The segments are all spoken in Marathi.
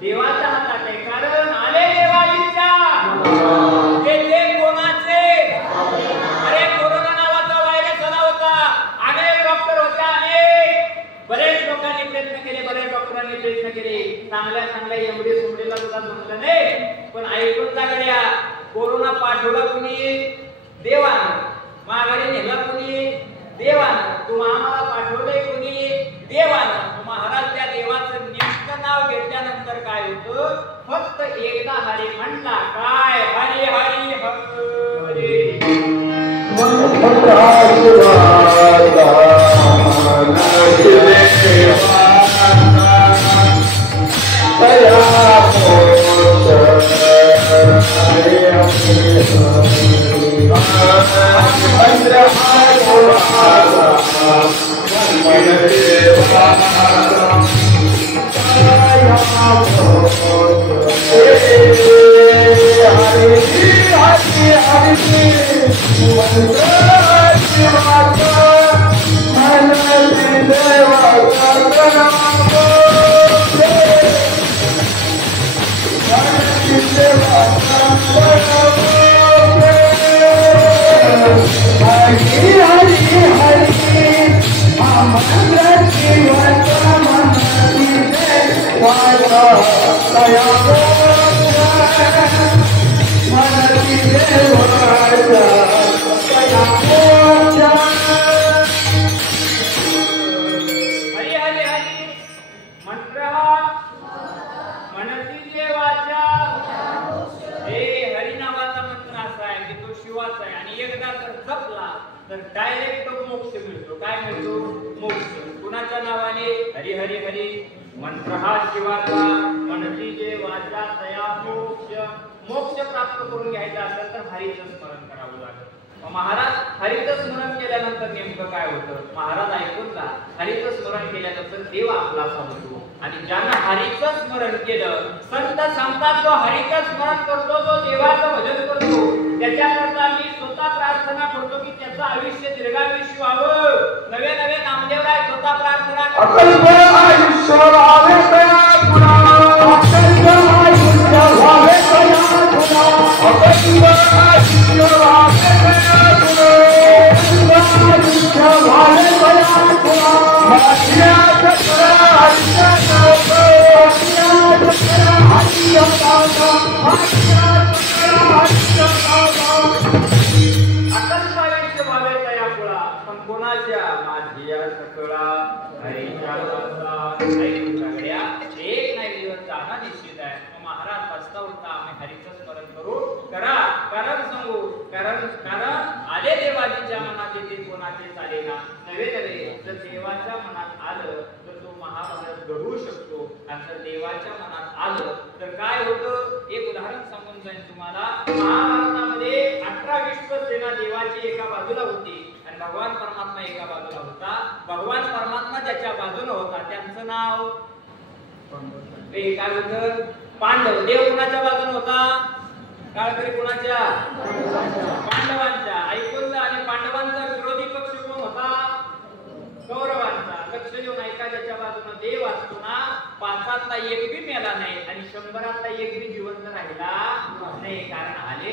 देवाच्या हातात आहे. कारण आले देवाजीच्या ते कोणाचे? अरे कोरोना नावाचा व्हायरस आला होता. अनेक डॉक्टर होते, अनेक बरेच लोकांनी प्रयत्न केले, बरेच डॉक्टरांनी प्रयत्न केले. चांगल्या एवढे सोडलेला सुद्धा जमलं नाही. पण ऐकून जागड्या, कोरोना पाठवला कुणी? देवानं. माघारी नेला कुणी? देवानं. तुम्हा आम्हाला पाठवलंय कुणी? देवानं. महाराज त्या देवाचं नेमकं नाव घेतल्यानंतर काय होतं? फक्त एकदा हरी म्हणला काय? हरी हरी हरी. डायरेक्ट मोक्ष मिळतो. काय मिळतो? मोक्ष. कुणाच्या नावाने? हरी हरी हरी. मंत्र हा शिवाचा, म्हणती जे वाचा तया मोक्ष. मोक्ष प्राप्त करून घ्यायचा असेल तर हरीचं स्मरण करावं लागेल. महाराज हरीचं स्मरण केल्यानंतर नेमकं काय होतं? महाराज ऐकून जा. हरीचं स्मरण केल्यानंतर देव आपला समजतो. आणि ज्यानं हरीचं स्मरण केलं, संत सांगतात जो हरीचं स्मरण करतो, जो देवाचं भजन करतो, त्याच्याकरता मी स्वतः प्रार्थना करतो की त्याचं आयुष्य दीर्घायुष्य व्हावं. नवे नवे नामदेव राय स्वतः प्रार्थना करतो. आले देवाजीच्या मनात येते कोणाचे चालेना. नवे जर देवाच्या मनात आलं तर तो महाभारत घडवू शकतो. आणि जर देवाच्या मनात आलं तर काय होतं? एक उदाहरण सांगून जाईल तुम्हाला. महाभारतामध्ये 18 विश्वसेना देवाची एका बाजूला होती आणि भगवान परमात्मा एका बाजूला होता. भगवान परमात्मा ज्याच्या बाजूला होता त्यांचं नाव काय होतं? पांडव. देव कुणाच्या बाजूने होता? काळकरी कुणाच्या? पांडवांच्या. ऐकून जा. आणि पांडवांचा विरोधी पक्ष कोण होता? कौरवांचा. लक्ष देऊन ऐका. ज्याच्या बाजूने देव असतो ना 5 एक बी मेला नाही आणि 100 एक बी जिवंत राहिला नाही. कारण आले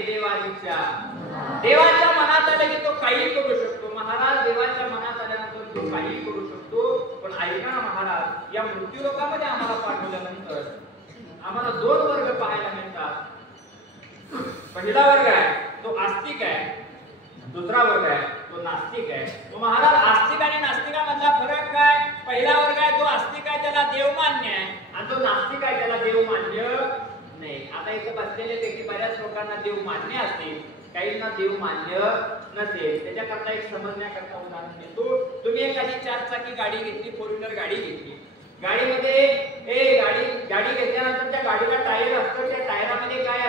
देवाच्या मनात आले की तो काही करू शकतो. महाराज देवाच्या मनात आल्यानंतर तो काही करू शकतो. पण ऐका ना महाराज, या मृत्यू लोकामध्ये आम्हाला पाठवल्यानंतर आम्हाला 2 वर्ग पाहायला मिळतात. पहिला वर्ग आहे तो आस्तिक आहे, दुसरा वर्ग आहे तो नास्तिक आहे. तो महाराज आस्तिक आणि नास्तिकामधला फरक काय? पहिला वर्ग आहे तो आस्तिक आहे, त्याला देव मान्य आहे, आणि तो नास्तिक आहे त्याला देव मान्य नाही. आता इथे बसलेले पैकी बऱ्याच लोकांना देव मान्य असतील, काहींना देव मान्य नसेल. त्याच्याकरता एक समजण्याकरता उदाहरण देतो. तुम्ही एखादी 4 चाकी गाडी घेतली, 4 व्हीलर गाडी घेतली. गाडीमध्ये गाडी घेतल्यानंतर त्या गाडीला टायर असतो. त्या टायरामध्ये काय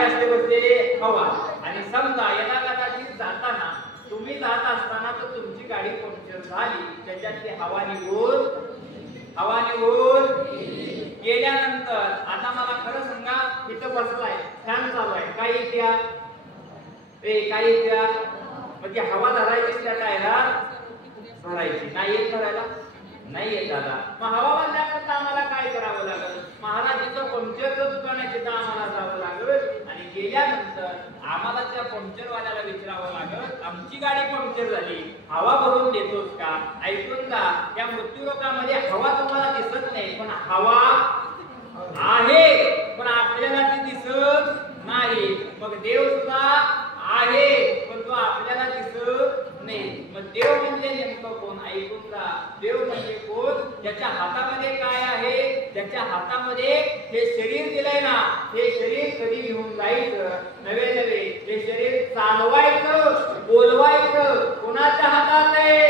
असते बसलेले हवा. आणि समजा याला कदाचित जाताना तुम्ही जात असताना तर तुमची गाडी पंक्चर झाली, त्याच्यातली हवा निघून गेल्यानंतर आता मला खरं सांगा, इथं बसलाय, फॅन चालू आहे, काही द्या म्हणजे हवा धरायची त्या टायरात भरायची नाही येत भरायला नाही येत दादा. मग हवा बंदण्याकरता आम्हाला काय करावं लागेल? महाराजांचं पंक्चरचं दुकान आहे तिथं आम्हाला जावं लागेल आणि गेल्यानंतर आम्हाला त्या पंक्चरवाल्याला विचारावं लागेल, आमची गाडी पंक्चर झाली, हवा भरून देतोस का? ऐकून जा, या मृत्यू लोकामध्ये हवा तुम्हाला दिसत नाही, पण हवा आहे, पण आपल्याला ती दिसत नाही. मग देव सुद्धा आहे, पण तो आपल्याला दिसत नाही. मग देव म्हणजे नेमकं कोण? ऐकून जा, देव म्हणजे कोण? ज्याच्या हातामध्ये काय आहे? ज्याच्या हातामध्ये हे शरीर दिलंय ना, हे शरीर कधी घेऊन जायचं? नवे हे शरीर चालवायचं, बोलवायचं कोणाच्या हातात आहे?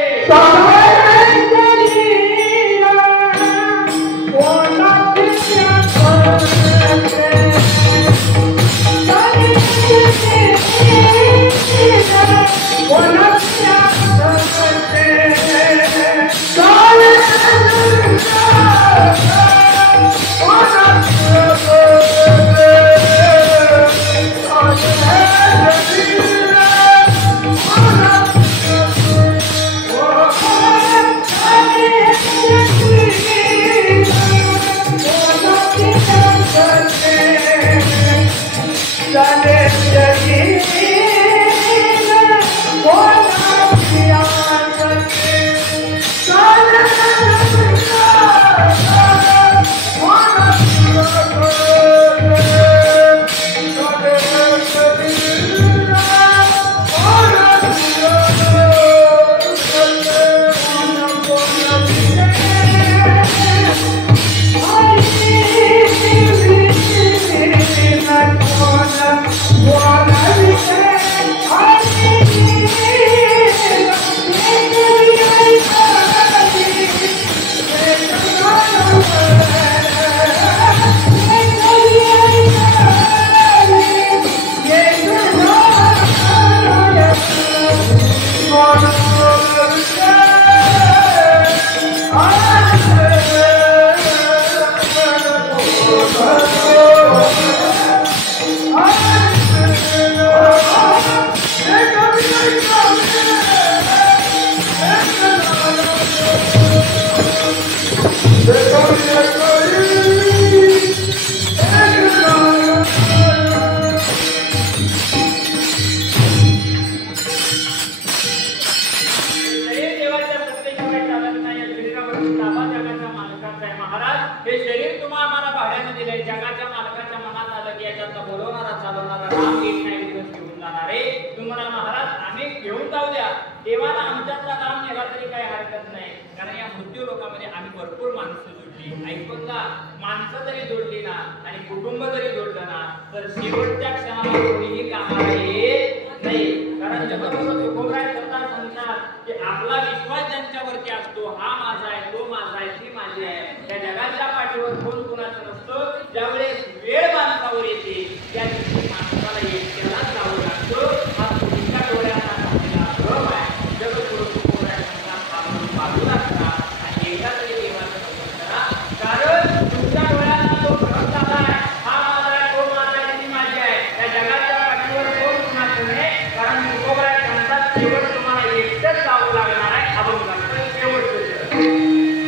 देवाला आमच्यातला काम नेला तरी काही हरकत नाही. कारण या मृत्यू लोकांमध्ये आम्ही भरपूर माणसं जोडली. ऐकून जा, माणसं जरी जोडली ना आणि कुटुंब जरी जोडलं ना, तर शेवटच्या क्षणाला कोणीही कामाला येत नाही. कारण जगभरात तुकोबराय स्वतः सांगतात की आपला विश्वास ज्यांच्यावरती असतो, हा माझा आहे, तो माझा आहे, ती माझी आहे. त्या जगाच्या पाठीवर कोण कुणाचं नसतं. ज्यावेळेस वेळ माणसावर येते त्या दिवशी माणसाला एकट्यालाच जावं लागतं. हा तुमच्या डोळ्यांना भ्रम आहे. कारण तुमच्या डोळ्यांना तो भ्रम झालाय, हा माझा आहे, तो माझा आहे, ती माझी आहे. त्या जगाच्या पाठीवर कोण कुणाचं नाही. कारण तुकोबराय सांगतात शेवट तुम्हाला एकटंच जावं लागणार आहे, अभंगाचं शेवटचं.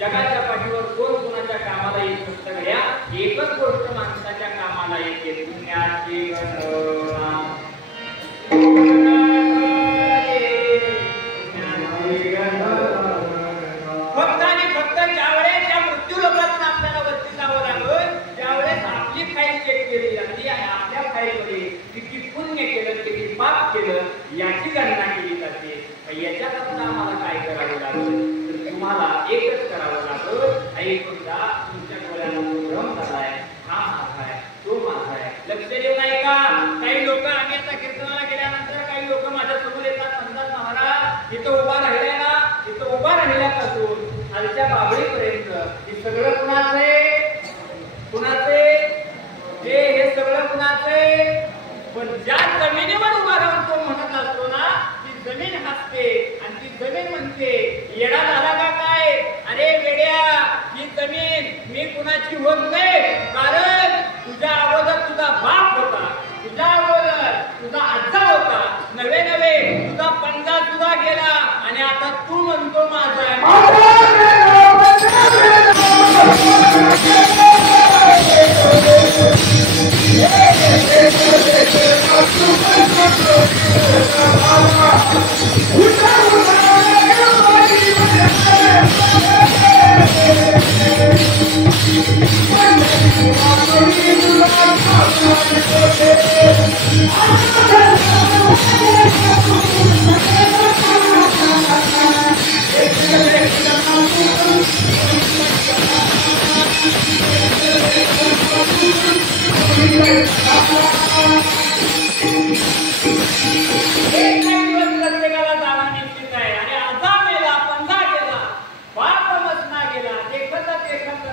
जगाच्या पाठीवर कोण कोणाच्या कामाला येत नसतं गड्या. एकच गोष्ट माणसाच्या कामाला येते, पुण्याची गणना. फक्त आणि फक्त ज्यावेळेस या मृत्यू लोकातून आपल्याला वरती जावं लागलं, त्यावेळेस आपली फाईल चेक केली जाते आणि आपल्या फाईलमध्ये किती पुण्य केलं, किती पाप केलं याची गणना केली जाते. याच्याकरता आम्हाला काय करावं लागलं? तुम्हाला एकच करावं लागलं. ऐकून जा, तुमच्या डोळ्याला भ्रम झालाय, हा माझा आहे, तो माझा आहे. लक्ष देऊ नाही का? काही लोक आम्ही आता कीर्तनाला गेल्यानंतर काही लोक माझ्या समोर येतात, म्हणतात महाराज इथं उभा राहिलाय ना, इथं उभा राहिल्यापासून खालच्या बाबळीपर्यंत हे सगळं कुणाचं आहे? कुणाचं आहे? हे सगळं कुणाचं आहे? पण ज्या जमिनीवर उभा राहून तो म्हणत असतो ना, ती जमीन हसते आणि ती जमीन म्हणते येडा झाला का काय? अरे वेड्या, ही जमीन मी कुणाची होत नाही, कारण तुझ्या अगोदर तुझा बाप होता, तुझ्या अगोदर तुझा आजा होता, नवे नवे तुझा पंजा तुझा गेला आणि आता तू म्हणतो माझा आहे. प्रत्येकाला जागा निश्चित आहे आणि आजा गेला, पंजा गेला, बाप मसना गेला, देखत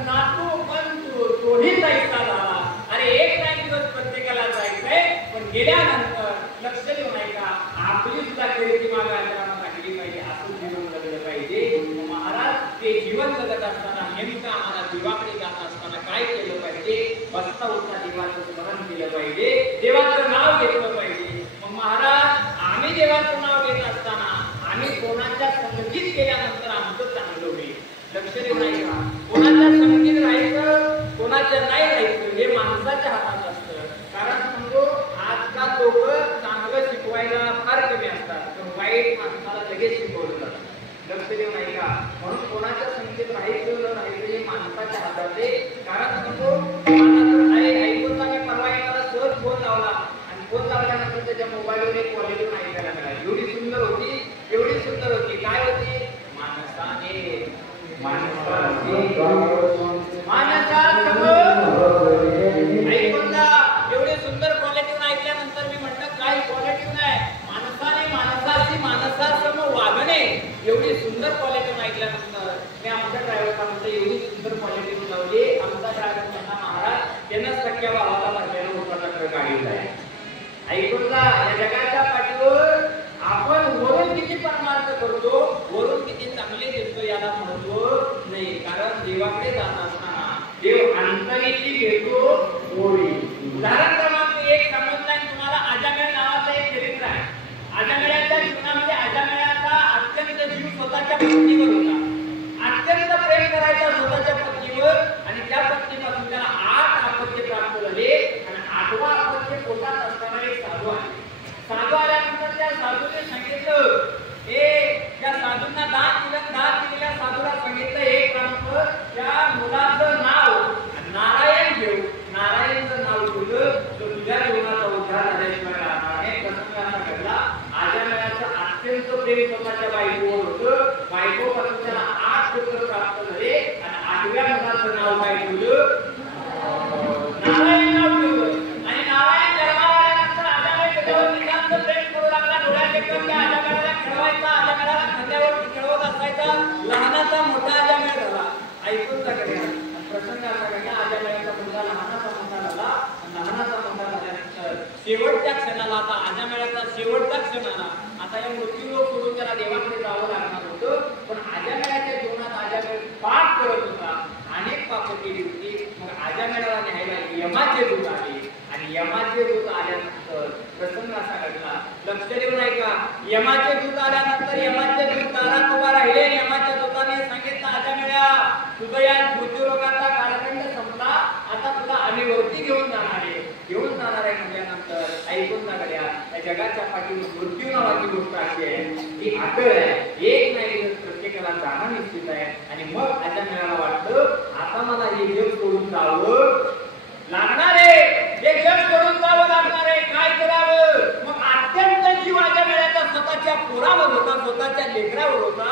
नातू पंतू तोही जायचा झाला. अरे एक नाही दिवस प्रत्येकाला जायचंय, पण गेल्यानंतर लक्ष देऊ नाही का? आपली सुद्धा खरेदी मागायला टाकली पाहिजे, असं जीवन जगलं पाहिजे. महाराज ते जीवन जगत असताना नेमकं आम्हाला दिवाकडे जात असताना काय केलं पाहिजे? बसता उठता देवाचं स्मरण केलं पाहिजे, देवाचं नाव घेतलं पाहिजे. मग महाराज आम्ही देवाचं नाव घेत असताना आम्ही कोणाच्या संगतीत केल्यानंतर आमचं चांगलं होईल. लक्ष देऊ नाही का? कोणाच्या संगतीत राहायचं, कोणाच्या नाही राहायचं हे माणसाच्या हातात असतं. कारण समजो आजकाल लोक चांगलं शिकवायला फार कमी असतात, पण वाईट माणसाला लगेच शिकवलं जातं. लक्ष देऊ नाही का? म्हणून कोणाच्या संगतीत राहायचं न राहायचं हे माणसाच्या हातात आहे. कारण समजो ऐकून मी परवा एकाला सहज फोन लावला आणि फोन लावला त्याच्या मोबाईलवर एक क्वालिटी ऐकायला मिळाली. एवढी सुंदर होती, एवढी सुंदर होती. काय होती? माणसाने ऐकून जा. एवढी सुंदर क्वालिटी ऐकल्यानंतर मी म्हटलं काय क्वालिटी नाही, माणसाने माणसाची माणसासमोर वागणे. एवढी सुंदर क्वालिटी ऐकल्यानंतर मी आमच्या ड्रायव्हरला म्हटलं एवढी सुंदर क्वालिटी लावली. आमचा ड्रायव्हर म्हणला महाराज त्यांनाच सख्या भावाला भरलेला उत्पन्न गाडी आहे. ऐकून जा. या जगाच्या पाठीवर आपण वरून किती परमार्थ करतो, वरून किती चांगले दिसतो याला महत्व नाही. कारण देवाकडे जात असताना देव अंतरीची घेतो ओळी. उदाहरण क्रमांक 1 समजला तुम्हाला. अजामेळ नावाचा एक चरित्र आहे. अजामेळाच्या जीवनामध्ये अजामेळाचा अत्यंत जीव स्वतःच्या पत्नीवर होता. अत्यंत प्रेम करायचा स्वतःच्या पत्नीवर आणि त्या पत्नीपासून त्याला 8 अपत्य प्राप्त झाले आणि 8वा अपत्य पोटात असताना एक साधू आले. साधू आल्यानंतर त्या साधूने सांगितलं, त्या साधूंना दान दिलेल्या साधूला सांगितलं एक काम कर, त्या मुलाचं नाव नारायण ठेव. नारायणचं नाव ठेवलं तर तुझ्या जीवनाचा उद्धार झाल्याशिवाय राहणार नाही. प्रसंगाचा घडला. अजामेळाचं अत्यंत प्रेम स्वतःच्या बायकोवर होतं. बायकोपासून त्याला 8 पुत्र प्राप्त झाले आणि 8व्या मुलाचं नाव काय ठेवलं? नारायण नाव ठेवलं. आणि नारायण जन्माला आल्यानंतर अजामेळ त्याच्यावर नितांत प्रेम करू लागला. डोळ्यात एकदम त्या अजामेळाला खेळवायचा, अजामेळाला खांद्यावर खेळवत असायचा. लहानाचा मोठा अजामेळ झाला. ऐकून जा करूया. प्रसंग असा घडला. अजामेळाचा मुलगा लहानाचा मोठा झाला. लहानाचा मोठा झाल्यानंतर शेवटच्या क्षणाला, आता अजामेळाचा शेवटचा क्षण आला. आता या मृत्यूलोक सोडून त्याला देवाकडे जावं लागणार होतं. पण अजामेळाच्या जीवनात अजामेळ पाप करत होता, अनेक पाप केली होती. मग अजामेळाला न्यायला यमाचे दूत आले आणि यमाचे दूत आल्यानंतर प्रसंग असा घडला. लक्ष देऊन ऐका. यमाचे दूत आल्यानंतर यमाचे दूत दारात उभा राहिले. यमाच्या दूताने सांगितलं, अजामेळा तुझं या मृत्यूरोगाचा कालखंड संपला. आता तुला आम्ही वरती घेऊन जाणार आहे. घेऊन जाणार आहे म्हटल्यानंतर ऐकून जा गड्या, या जगाच्या पाठीवर मृत्यू नावाची गोष्ट अशी आहे की अटळ आहे. एक नाही प्रत्येकाला जाणं निश्चित आहे. आणि मग अजामेळाला वाटतं आता मला हे जग सोडून जावं लागणार आहे. हे जग सोडून जावं लागणार आहे. काय करावं? मग अत्यंत जीव अजामेळाचा स्वतःच्या पोरावर होता, स्वतःच्या लेकरावर होता.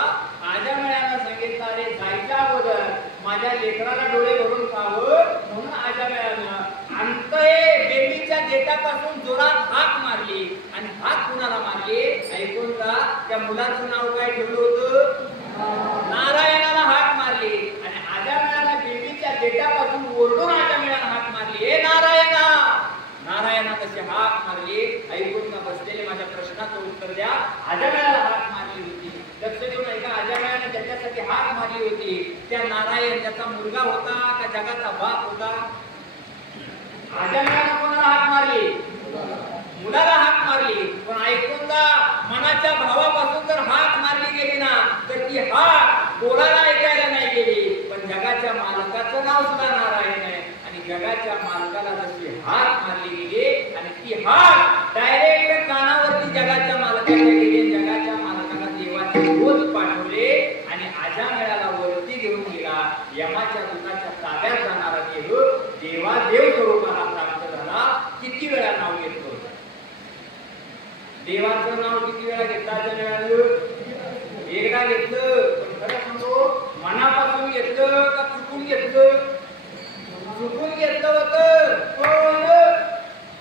अजामेळाला सांगितलं, अरे जायच्या अगोदर माझ्या लेकराला डोळे भरून पाहावं म्हणून अजामेळानं बेबीच्या देठापासून जोरात हाक मारली. आणि हाक कुणाला मारली? ऐकून जा. त्या मुलाचं नाव काय ठेवलं होतं? नारायणाला हाक मारली. आणि अजामेळाला बेबीच्या देठापासून ओरडून अजामेळाला हाक मारली, हे नारायणा. नारायणा कशी हाक मारली? ऐकून ना. बसलेले माझ्या प्रश्नाचं उत्तर द्या. अजामेळाला हाक मारली होती. लक्ष देऊन ऐका. अजामेळाने ज्याच्यासाठी हाक मारली होती त्या नारायण त्याचा मुलगा होता का जगाचा बाप होता? अजामेळाने कोणाला हाक मारली? मुलाला हाक मारली. पण ऐकून जा. मनाच्या भावापासून जर हाक मारली गेली ना तर ती हाक पोराला ऐकायला नाही गेली. पण जगाच्या मालकाचं नाव सुद्धा नारायण आहे. आणि जगाच्या मालकाला जशी हाक मारली गेली आणि ती हाक डायरेक्ट कानावरती जगाच्या मालकाच्या गेली. जगाच्या मालकाला देवाचे दूत पाठवले आणि अजामेळाला वरती घेऊन गेला. यमाच्या दूताच्या ताब्यात जाणारा देव स्वरूपाला प्राप्त झाला. किती वेळा नाव घेतलं? देवाचं नाव किती वेळा घेतलं अजामेळानं? एकदा घेतलं. पण खरं सांगतो, मनापासून घेतलं का चुकून घेतलं? चुकून घेतलं होतं. पण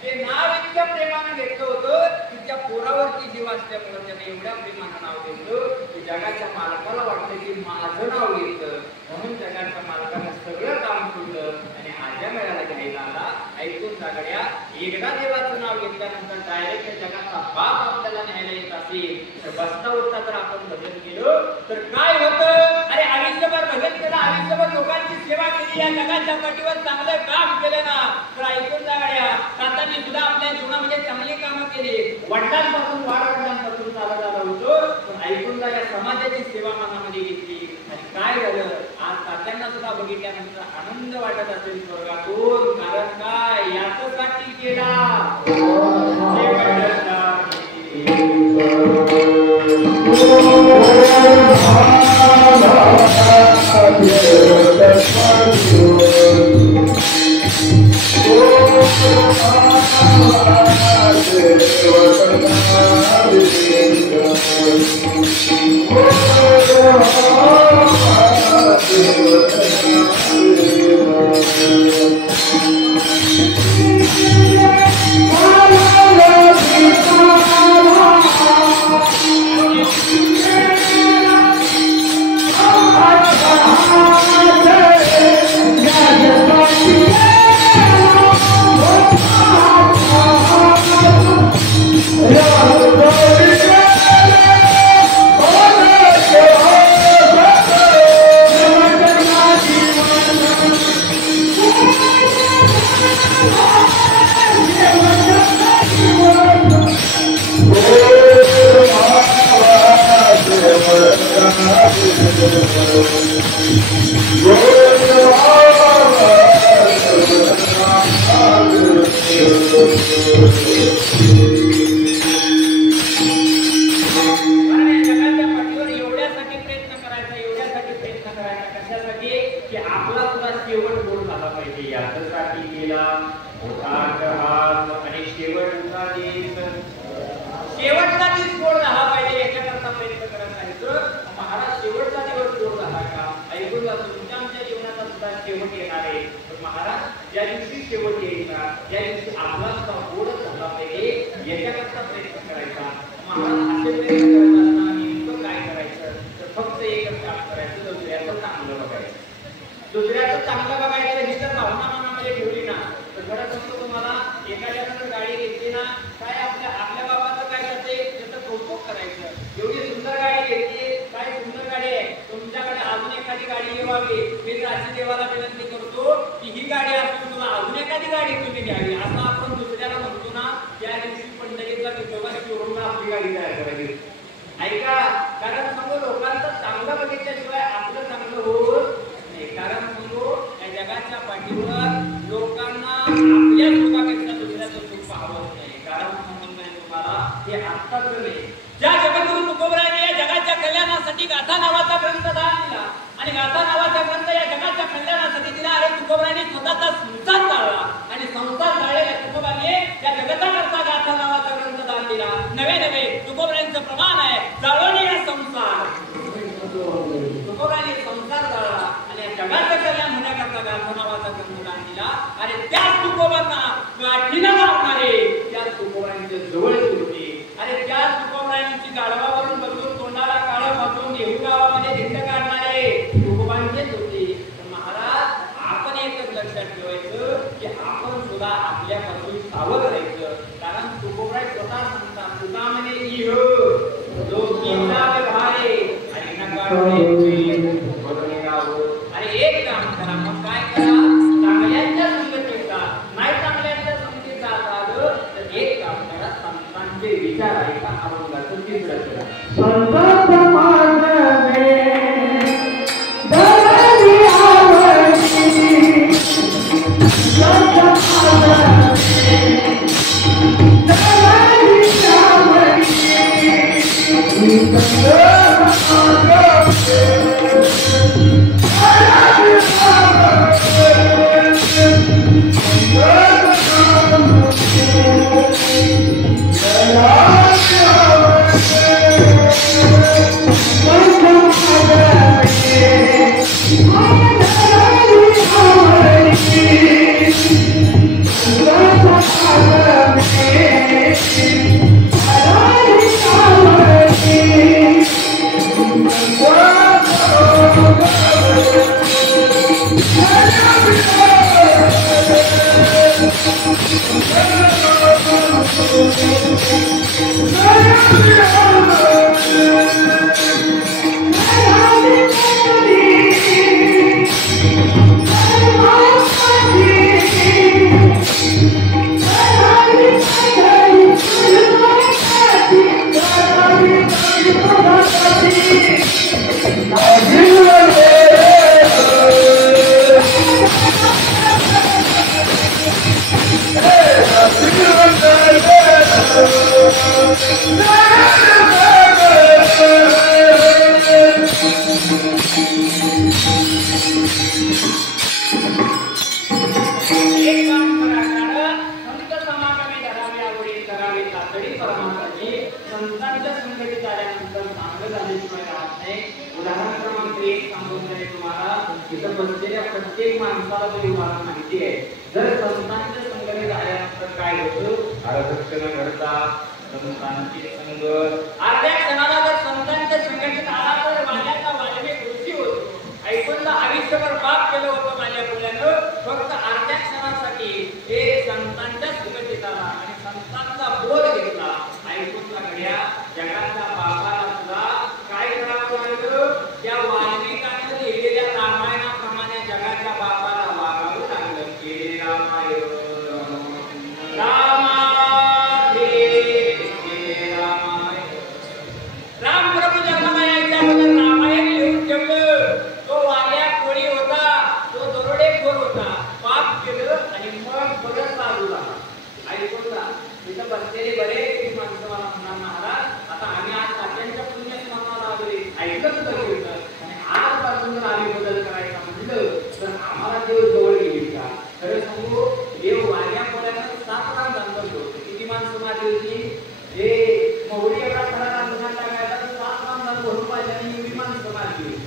ते नाव इतक्या प्रेमानं घेतलं होतं की त्या पोरावरती जीव असल्यामुळे त्याने एवढ्या प्रेमानं नाव घेतलं की जगाच्या मालकाला वाटलं की माझं नाव घेतलं. म्हणून जगाच्या मालकानं सगळं काम केलं आणि अजामेळाला घ्यायला आला. ऐकून जा गड्या. एकदा देवाचं नाव घेतल्यानंतर डायरेक्ट जगाचा बाप आपल्याला न्यायला येत असेल तर बसता उठता जर आपण भजन केलं तर काय होतं? अरे आयुष्यभर भजन केलं, आयुष्यभर लोकांची सेवा केली, या जगाच्या पाठीवर चांगलं काम केलं ना तर ऐकून जा गड्या. तात्यांनी सुद्धा आपल्या जीवनामध्ये चांगली कामं केली. वडिलांपासून वाडवडिलांपासून चालत आलं होतं. पण ऐकून जा, या समाजाची सेवा मनामध्ये घेतली आणि काय झालं? आज तात्यांना सुद्धा बघितल्यानंतर आनंद वाटत असेल स्वर्गातून. कारण काय? याच्यासाठी केला Oh, देण्याचा प्रयत्न करायचा. महाराज असे प्रयत्न करत असताना नेमकं काय करायचं तर फक्त एकच काम करायचं, दुसऱ्याचं चांगलं बघायचं. दुसऱ्याचं चांगलं बघायचं ही जर भावना मनामध्ये ठेवली ना तर खरं सांगतो तुम्हाला, एखाद्यानं गाडी घेतली ना काय आपल्या बाबाचं काय करते त्याचं कौतुक करायचं. एवढी सुंदर गाडी घेतली, काय सुंदर गाडी आहे, तुमच्याकडे अजून एखादी गाडी घ्यावी. मी राशी देवाला विनंती करतो की ही गाडी असून तुला अजून एखादी गाडी तुम्ही घ्यावी. असं आपण दुसऱ्याला म्हणतो ना, त्या दिवशी पंढरीतला विठोबा शिवून आपली गाडी तयार करावी. ऐका, कारण सांगू लोकांचं चांगलं बघितल्याशिवाय आपलं चांगलं होत नाही. कारण सांगू या जगाच्या पाठीवर लोकांना आपल्या सुखापेक्षा दुसऱ्याचं सुख पाहावं नाही. कारण सांगून नाही तुम्हाला, हे आत्ताच नाही. ज्या जगद्गुरु तुकोबरायाने या जगाच्या कल्याणासाठी गाथा नावाचा ग्रंथ दान दिला आणि गाथा नावाचा ग्रंथ या जगाच्या कल्याणासाठी दिला. अरे तुकोबरायाने स्वतःचा संसार जाळला आणि संसार जाळलेल्या तुकोबाने या जगताकरता गाथा नावाचा ग्रंथ दान दिला. नवे तुकोबरायांचं प्रमाण आहे, जाळवणे या संसार. तुकोबरायाने संसार जाळला आणि या जगाचं कल्याण होण्याकरता गाथा नावाचा ग्रंथ दान दिला. आणि त्याच तुकोबांना गाठीनं मारणारे त्याच तुकोबरायांच्या जवळचे होते. अरे त्याच तुकोबरायांची गाढवावरून बदलून तोंडाला काळं बदलून येऊ गावामध्ये धिंड काढणारे तुकोबांचेच होते. महाराज, आपण एकच लक्षात ठेवायचं की आपण सुद्धा आपल्यापासून सावध राहायचं. कारण तुकोबराय स्वतः सांगतात, तुका म्हणे इह जो किल्ला भारे आणि अरे एक काम करा, मग काय करा, चांगल्याच्या संगतीत जा. नाही चांगल्याच्या संगतीत जात आलं तर एक काम करा, संतांचे विचार ऐका, अभंगाचं चित्र करा. संत समाज प्रत्येक माणसाला तरी मला माहिती आहे. जर संतांच्या संगतीत आल्यानंतर काय होतं, आरक्षण घडतात, संतांची संगत. अर्ध्या क्षणाला जर संतांच्या संगतीत आला तर माझ्याचा वाल्मिक ऋषी होतो. ऐकूनला आयुष्यभर पाप केलं होतं माझ्या मुलानं, फक्त अर्ध्या क्षणासाठी हे संतांच्या संगतीत आला आणि संतांचा बोध घेतला. ऐकूनला घड्या जगाच्या पापाला सुद्धा काय करावं लागलं, त्या वाल्मिकाने लिहिलेल्या रामायणाप्रमाणे जगाच्या बापाला वागावं लागलं. केले रामायण राम प्रभू जन्माला यायच्या अगोदर रामायण लिहून ठेवलं. तो वाल्या कोळी होता, तो दरोडेखोर होता, पाप केलं आणि मग परत चालू झाला. ऐकून जा, तिथं बसलेले बरेच माणसं मला म्हणणार, महाराज आता आम्ही आज तात्यांच्या पुण्यस्मरणाला आलोय, ऐकत होतं आणि आजपासून जर आम्ही बदल करायचा म्हणलं तर आम्हाला देव जवळ गेली का? खरं सांगू, देव वाल्या कोळ्यानं 7 रान बांधलं होतं. किती माणसं मारली होती? हे महुरी एवढा खरा रांधून टाकायला 7 रान भरून पाहिजे एवढी माणसं मारली होती.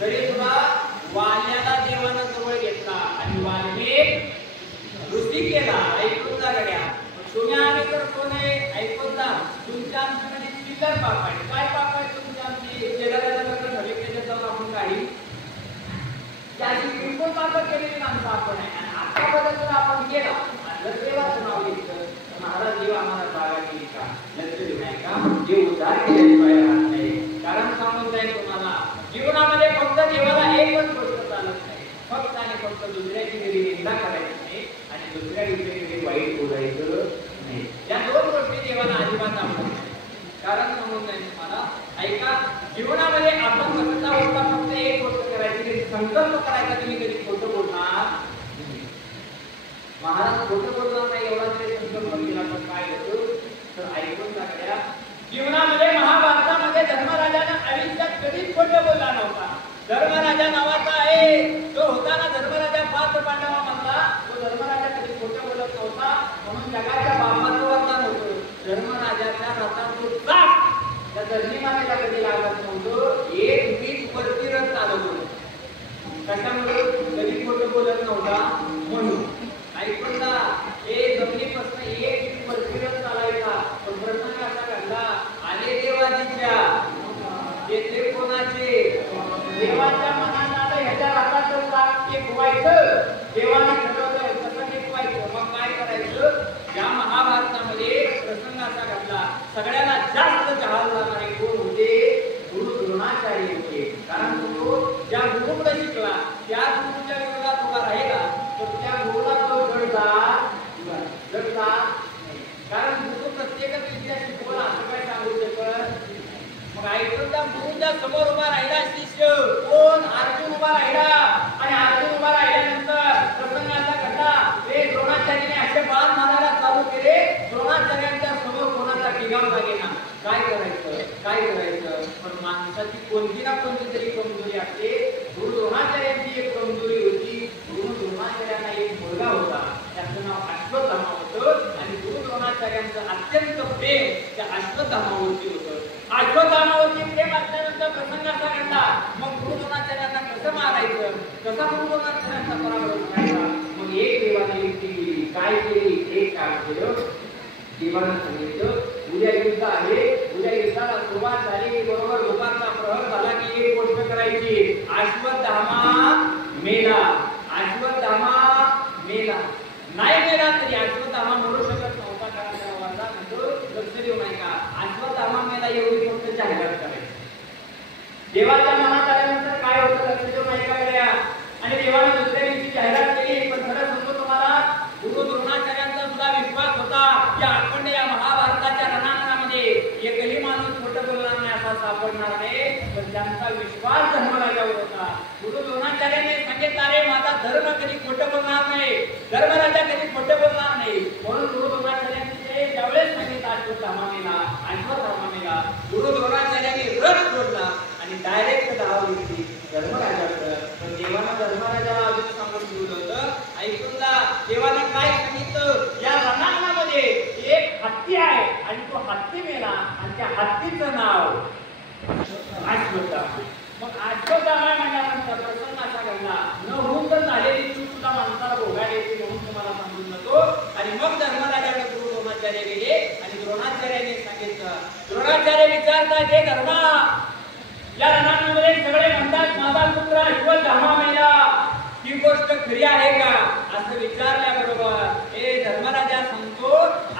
तरी सुद्धा वाल्याला देवानं जवळ घेतला आणि वाल्मिक ऋषी केला. ऐकून जा गड्या, तुम्ही आम्ही तर कोण आहे ऐकून चिल्लर पाप आहे. काय पाप आहे तुमची आमची शेजाऱ्याला लग्न झाले त्याच्यात जाऊन आपण काढी त्याची बिलकुल पाप केलेली माणसं आपण आहे. आणि आतापर्यंत आपण केला जर देवाचं नाव घेतलं महाराज देव आम्हाला जागा केली का लक्ष देऊ नाही का देव उद्धार केल्याशिवाय राहत नाही. कारण सांगून जाईल तुम्हाला जीवनामध्ये फक्त देवाला एकच गोष्ट चालत नाही, फक्त आणि फक्त दुसऱ्याची घरी निंदा करायची नाही आणि दुसऱ्या घरी वाईट बोलायचं नाही. या दोन गोष्टी देवाला अजिबात आवडत नाही. कारण सांगून जाईल तुम्हाला ऐका जीवनामध्ये आपण कसं होता फक्त एक गोष्ट करायची संकल्प करायचा तुम्ही कधी खोटं बोलणार महाराज खोटं बोलणार नाही एवढा तरी संकल्प केला तर काय होतं तर ऐकून टाकल्या जीवनामध्ये महाभारतामध्ये धर्मराजाने आयुष्यात कधीच खोटं बोलला नव्हता. धर्मराजा नावाचा आहे जो होता ना धर्मराजा पाच पांडवा मधला तो धर्मराजा कधी खोटं बोलत नव्हता म्हणून जगाच्या बापाचं वरदान होतं. धर्मराजाच्या रथातून चाक त्या धर्मीमानेला कधी लागत नव्हतं. एक वीज वरती रथ चालवतो कशामुळे कधी खोटं बोलत नव्हता म्हणून. ऐकून ना हे जमिनीपासून एक वीज वरती रथ चालायचा पण प्रसंग असा घडला आले देवाजीच्या येथे कोणाचे देवाच्या मनात ह्याच्या रथाचं चाक टिकवायचं देवाने ठरवलं कसं टिकवायचं. मग काय करायचं या महाभारतामध्ये प्रसंग असा घडला सगळ्याला जास्त जहाल लागणारे कोण होते गुरु द्रोणाचार्य होते. कारण तो ज्या गुरुकडे शिकला त्या गुरुच्या विरोधात उभा राहिला तर त्या गुरुला तो जडता कारण गुरु प्रत्येकच विद्या शिकवला असं काय सांगू शकत. मग ऐकून त्या गुरुच्या समोर उभा राहिला शिष्य कोण अर्जुन उभा राहिला आणि अर्जुन उभा राहिल्यानंतर प्रसंग असा घडला हे द्रोणाचार्याने असे बाण मारायला चालू केले. द्रोणाचार्यांच्या समोर कोणाचा ठिकाण लागेना. काय करायचं पण माणसाची कोणती ना कोणती तरी कमजोरी असते. गुरु द्रोणाचार्यांची एक कमजोरी होती. गुरु द्रोणाचार्यांना एक मुलगा होता त्याचं नाव अश्वत्थामा होतं आणि गुरु द्रोणाचार्यांचं अत्यंत प्रेम त्या अश्वत्थामावरती होतं. अश्वत्थामावरती प्रेम असल्यानंतर प्रसंग असा घडला मग गुरु द्रोणाचार्यांना कसं मारायचं कसा गुरु द्रोणाचार्यांचा पराभव करायचा. मग एक देवाने युक्ती केली. काय केली एक काम केलं देवानं सांगितलं उद्या युद्ध आहे उद्या युद्धाला सुरुवात झाली बरोबर लोकांचा प्रहर झाला की एक गोष्ट करायची अश्वत्थामा मेला नाही मेला तरी अश्वत्थामा मरू शकत नव्हता कारण त्या वादा म्हणतो लक्ष देऊ नाही का अश्वत्थामा मेला एवढी फक्त जाहिरात करायची. देवाच्या मनात आल्यानंतर काय होतं लक्ष देऊ नाही का आणि देवाने दुसऱ्या दिवशी जाहिरात केली. पण खरं सांगतो तुम्हाला गुरु द्रोणाचार्यांचा सुद्धा विश्वास होता की आपण या महाभारताच्या रणांगणामध्ये एकही माणूस खोटं बोलणार नाही असा सापडणार नाही. पण त्यांचा विश्वास धर्मराजावर होता. गुरु द्रोणाचार्याने सांगितलं अरे माझा धर्म कधी खोटं बोलणार नाही धर्मराजा कधी खोटं बोलणार नाही. म्हणून गुरु द्रोणाचार्यांनी त्यावेळेस सांगितलं अश्वत्थामा मेला गुरु द्रोणाचार्यांनी रथ सोडला आणि डायरेक्ट धाव घेतली धर्मराजाकडे. पण देवानं धर्मराजाला अजून सांगून ठेवलं होतं. ऐकून जा देवानं काय सांगितलं या रणांगणामध्ये एक हत्ती आहे आणि तो हत्ती मेला आणि त्या हत्तीचं नाव अश्वत्थामा. मग अश्वत्थामा म्हटल्यानंतर प्रसंग असा घडला न होऊन तर झालेली चूक सुद्धा माणसाला भोगायला येते म्हणून तुम्हाला सांगून जातो. आणि मग धर्मराजाकडे गुरु द्रोणाचार्य गेले आणि द्रोणाचार्याने सांगितलं. द्रोणाचार्य विचारतात हे धर्मा या रणांमध्ये सगळे म्हणतात माझा पुत्र अश्वत्थामा मेला ही गोष्ट खरी आहे का असं विचारल्याबरोबर हे धर्मराजा सांगतो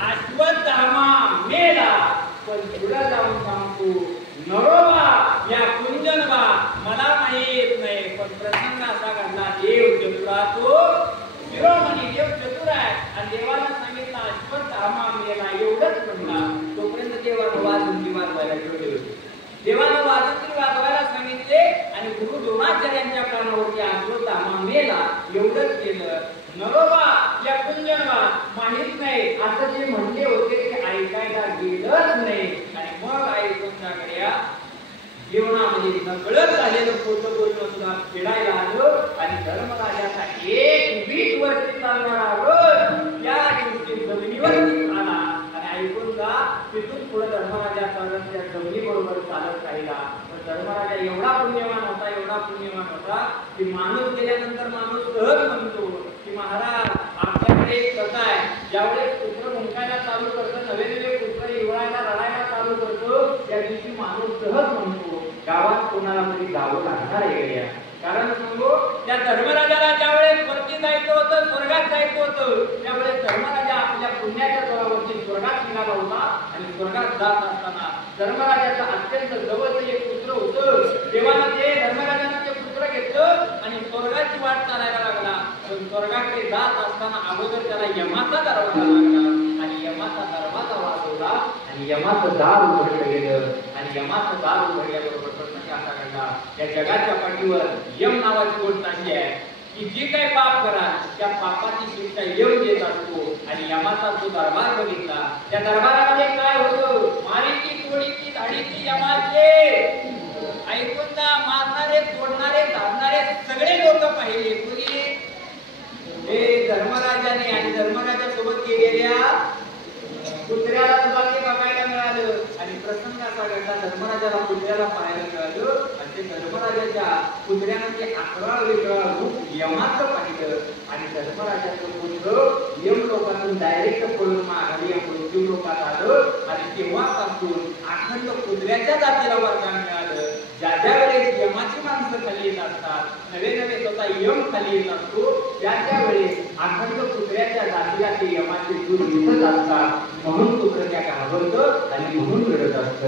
अश्वत्थामा मेला पण पुढे जाऊन सांगतो नरोबा या कुंजनबा मला माहित नाही. पण प्रसंग असा घडला देव चतुरा तो शिरोमणी देव चतुर आहे आणि देवाला सांगितलं अश्वत्थामा मेला एवढंच म्हणला. तोपर्यंत देवाला वाजून वाजवायला ठेवले होते. देवाला वाजंत्री वाजवायला सांगितले आणि गुरु द्रोणाचार्यांच्या कानावरती अश्वत्थामा मेला एवढंच केलं. नरोबा या कुंजनबा माहित नाही असं जे म्हणले होते ते ऐकायला गेलंच नाही. आणि मग ऐकून टाकल्या जीवनामध्ये नकळत झालेलं खोटं बोलणं सुद्धा फेडायला आलं आणि धर्मराजाचा एक वीट वरती चालणारा रथ त्या दिवशी जमिनीवरती आला. ऐकून जा तिथून पुढे धर्मराजा चालत त्या जमिनी बरोबर चालत राहिला. तर धर्मराजा एवढा पुण्यवान होता की माणूस गेल्यानंतर माणूस सहज म्हणतो की महाराज आपल्याकडे एक कथा आहे ज्यावेळेस पुत्र मुंकायला चालू करतो नवे पुत्र इवळायला रडायला चालू करतो मारणार आहे. कारण सांगू त्या धर्मराजाला ज्यावेळेस वरती जायचं होतं, स्वर्गात जायचं होतं, त्यावेळेस धर्मराजा आपल्या पुण्याच्या जोरावरती स्वर्गात निघाला होता. आणि स्वर्गात जात असताना धर्मराजाचं अत्यंत जवळचं एक पुत्र होतं. देवानं ते धर्मराजानं ते पुत्र घेतलं आणि स्वर्गाची वाट चालायला लागला. पण स्वर्गाकडे जात असताना अगोदर त्याला यमाचा दरवाजा लागला आणि यमाचा दरवाजा वाजवला आणि यमाचं दार उघडलं गेलं. आणि यमाचं दार उघडल्याबरोबर प्रसंग असा घडला, या जगाच्या पाठीवर यम नावाची गोष्ट अशी आहे की जी काही पाप करा त्या पापाची शिक्षा येऊन देत असतो. आणि यमाचा जो दरबार बघितला, त्या दरबारामध्ये काय होतं, मारीची तोडीची धाडीची यमाचे ऐकून मारणारे, तोडणारे, धाडणारे सगळे लोक पाहिले. कोणी? हे धर्मराजाने. आणि धर्मराजा सोबत गेलेल्या कुत्र्याला सुद्धा ते बघायला मिळालं. आणि प्रसंग असा घडला, धर्मराजाला कुत्र्याला पाहायला मिळालं. आणि ते धर्मराजाच्या कुत्र्यानं ते अकरा वेगळा रूप यमाचं पाहिलं. आणि धर्मराजाचं पुत्र यम लोकातून डायरेक्ट पळून माघारी मृत्यू लोकात आलं. आणि तेव्हापासून अखंड कुत्र्याच्या जातीला वरदान मिळालं. ज्या ज्या वेळेस यमाची माणसं खाली येत असतात, नवे नवे स्वतः यम खाली येत असतो, त्या वेळेस अखंड कुत्र्याच्या जातीला ते यमाचे दूर दिसत असतात. म्हणून कुत्र त्या घाबरतं आणि म्हणून रडत असतं.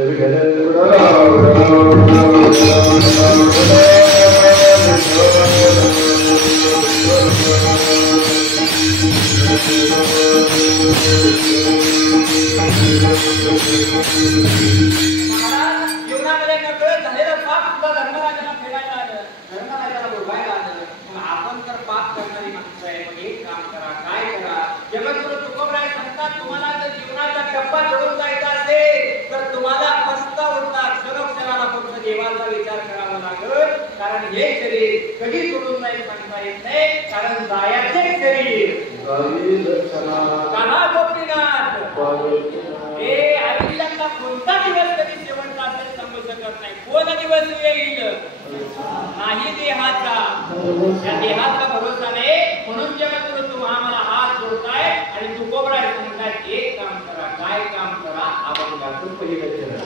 जीवनामध्ये नकळत झालेला पाप सुद्धा धर्मराजाला फेडायला आलं, धर्मराजाला बोलवायला आलं. मग आपण तर पाप करणारी माणसं आहे, मग एक काम करा, काय करा. जगद्गुरु तुकोबराय सांगतात, तुम्हाला जर जीवनाचा टप्पा चढून जायचा असेल तर तुम्हाला पस्तावता क्षणोक्षणाला फक्त देवाचा विचार करावा लागेल. कारण हे शरीर कधी सोडून जाईल सांगता येत नाही. कारण जायाचे शरीर कान्हा गोपीनाथ हे आयुष्यातला कोणता दिवस कधी शेवटचा असेल सांगू शकत नाही. कोण दिवस येईल नाही देहाचा, या देहाचा भरोसा नाही. म्हणून जगद्गुरु तुम्ही आम्हाला हात जोडताय आणि तुकोबराय सांगतात, एक काम करा. काय काम करा? अभंगाचं पहिलं चरण.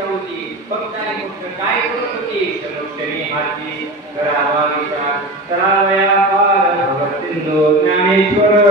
इच्छा होती फक्त आणि फक्त काय करत होती क्षणी हाती करावा विचार करावया पार भगवतिंदो ज्ञानेश्वर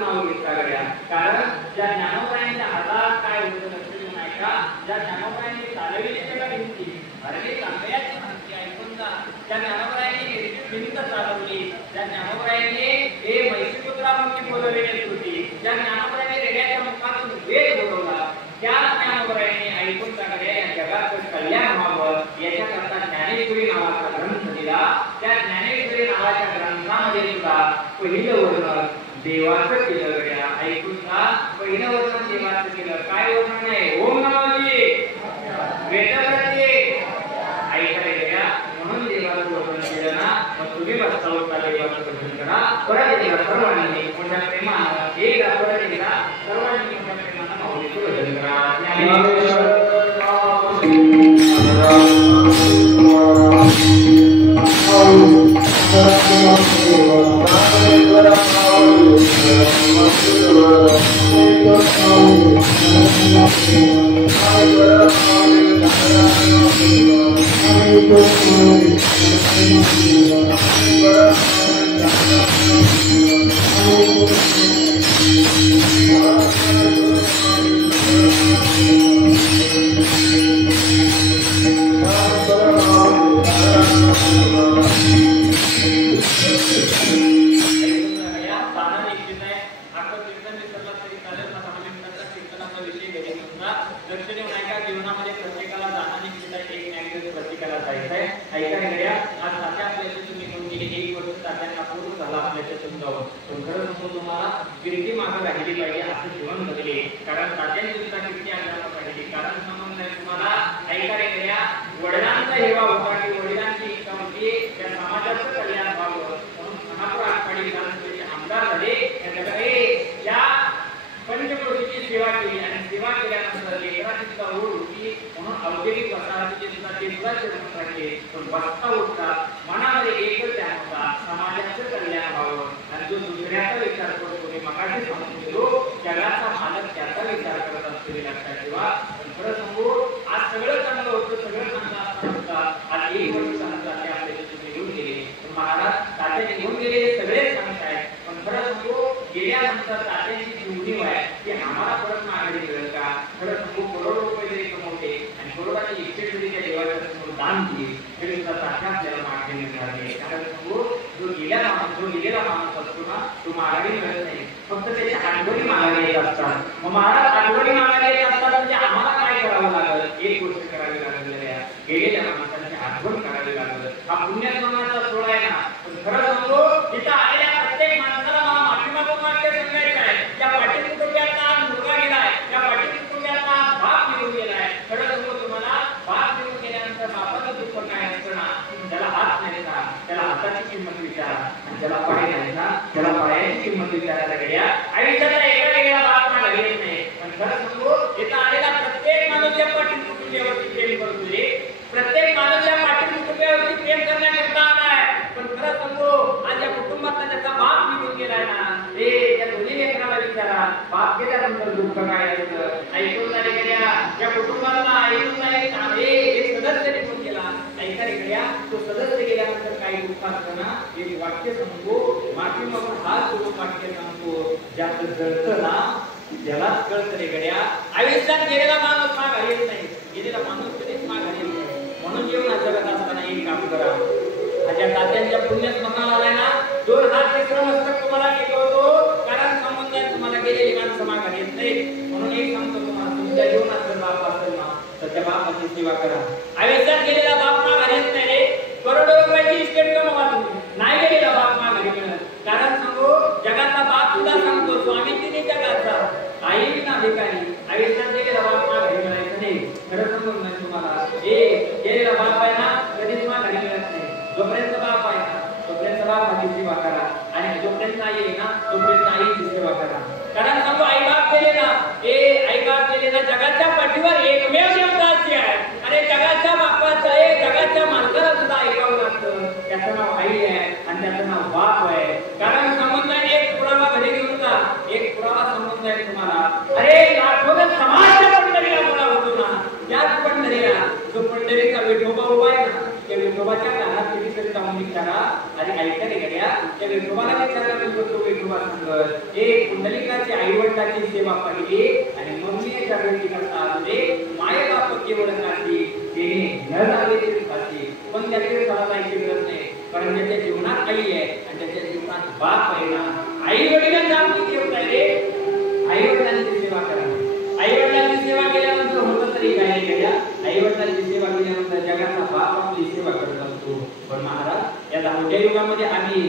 माऊली सागरा कल्याण व्हावं याच्याकरता ज्ञानेश्वरी नावाचा ग्रंथ दिला. त्या ज्ञानेश्वरी पहिलं वर्णन देवाचं केलं गड्या. ऐकून का? पहिलं वर्णन देवाचं केलं. काय वर्णन आहे? ओम नमोजी वेदाचे ऐका रे गड्या. म्हणून देवाचं वर्णन केलं ना. मग तुम्ही बसता होता देवाचं भजन करा. परत एकदा सर्वांनी मोठ्या प्रेमानं एकदा परत एकदा सर्वांनी मोठ्या प्रेमानं माऊलीचं भजन करा. आई वडिलांची सेवा केल्यानंतर जगाचा बाप आपली सेवा करत असतो. पण महाराज या धावत्या युगामध्ये आम्ही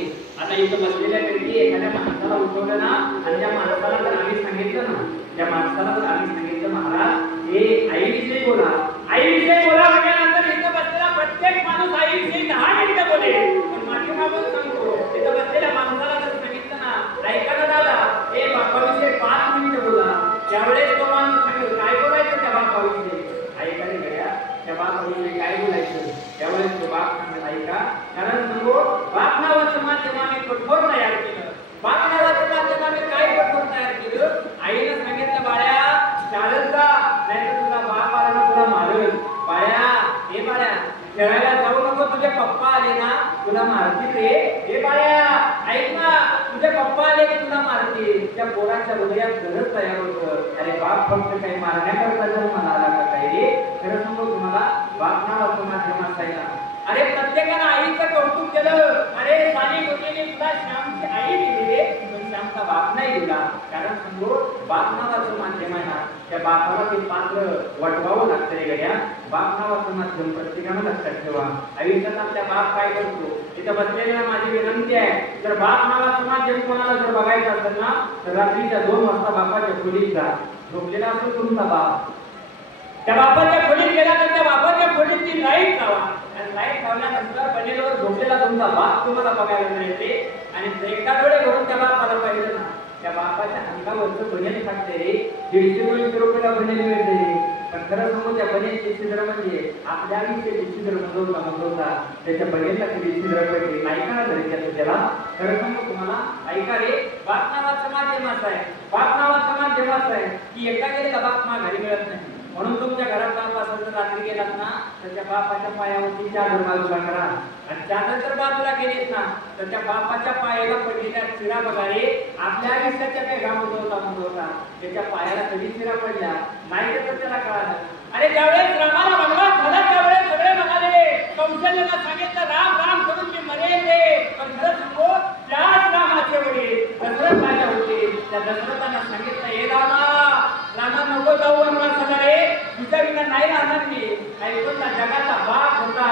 आता इथं बसलेल्या व्यक्ती एखाद्या माणसाला उठवलं ना आणि त्या माणसाला जर आम्ही सांगितलं ना, त्या माणसाला जर आम्ही सांगितलं महाराज हे आईविषयी बोला, आईविषयी बोला म्हटल्यानंतर इथं बसलेला प्रत्येक माणूस आईविषयी 10 मिनिटं बोलेल. पण माध्यमातून सांगतो इथं बसलेल्या माणसाला जर सांगितलं ना ऐका ना दादा हे बापाविषयी 5 मिनिटं बोला, त्यावेळेस तो माणूस सांगेल काय बोलायचं त्या बापाविषयी. ऐकायला गेल्या त्या बापाविषयी काय बोलायचं त्यावेळेस तो बाप सांगेल ऐका. कारण सांगू बाप नावाचं माध्यम आम्ही कठोर तयार केलं. बाप नावाचं माध्यम आम्ही काय कठोर तयार केलं. आईनं सांगितलं बाळ्या शाळेत जा नाहीतर तुझा बाप आला ना तुला मारेल. बाळ्या हे बाळ्या खेळायला जाऊ नको, तुझे पप्पा आले ना तुला मारतील रे. हे बाळ्या ऐक ना तुझे पप्पा आले की तुला मारतील. त्या पोराच्या हृदयात गरज तयार होतं अरे बाप फक्त काही मारण्याकरता जन्माला आला का काय रे. खरं सांगू तुम्हाला बाप नावाचं माध्यम असायला. अरे प्रत्येकानं आईचं कौतुक केलं. अरे सानी गोटीने तुला श्यामची आई दिली रे पण श्यामचा बाप नाही दिला. कारण सांगू बाप नावाचं माध्यम आहे ना त्या बापाला ते पात्र वटवावं लागतं रे गड्या. बाप नावाचं माध्यम प्रत्येकानं लक्षात ठेवा. आयुष्यात आपल्या बाप काय करतो इथं बसलेल्या माझी विनंती आहे जर बाप नावाचं माध्यम कोणाला जर बघायचं असेल ना तर रात्रीच्या 2 वाजता बापाच्या खोलीत जा. झोपलेला असेल तुमचा बाप त्या बापाच्या खोलीत गेला तर त्या बापाच्या खोलीत ती लाईट लावा आणि लाईट लावल्यानंतर बनेलवर झोपलेला तुमचा बाप तुम्हाला बघायला मिळते. आणि एकदा डोळे भरून त्या बापाला पाहिजे ना त्या बापाच्या अंगावरचं बनेल फाटते रे. 150-200 रुपयाला बनेल मिळते रे. पण खरं सांगू त्या बनेलचे छिद्र म्हणजे आपल्या आयुष्याचे छिद्र मजवता त्याच्या बनेलला किती छिद्र पडले ऐका ना तरी त्याला. खरं सांगू तुम्हाला ऐका रे बाप नावाचं माध्यम असं आहे. बाप नावाचं माध्यम असं आहे की एका गेलेला बाप घरी मिळत नाही. म्हणून तुमच्या घरात जात असेल तर रात्री गेलात ना तर त्या बापाच्या पायावरती चादर बाजूला करा आणि चादर जर बाजूला गेलीत ना तर त्या बापाच्या पायाला पडलेल्या चिरा बघा रे. आपल्या आयुष्याच्या काही घाम उगवता त्याच्या पायाला कधी चिरा पडल्या नाही तर त्याला कळालं. अरे ज्यावेळेस रामाला वनवास झाला त्यावेळेस सगळे म्हणाले कौशल्याला सांगितलं राम राम करून मी मरेल रे. पण खरं सांगू त्याच रामाचे वडील दशरथ राजा होते. त्या दशरथांना सांगितलं हे रामा नको जाऊ वनवासाला रे तुझ्या विना नाही राहणार मी. ऐकून ना जगाचा बाप होता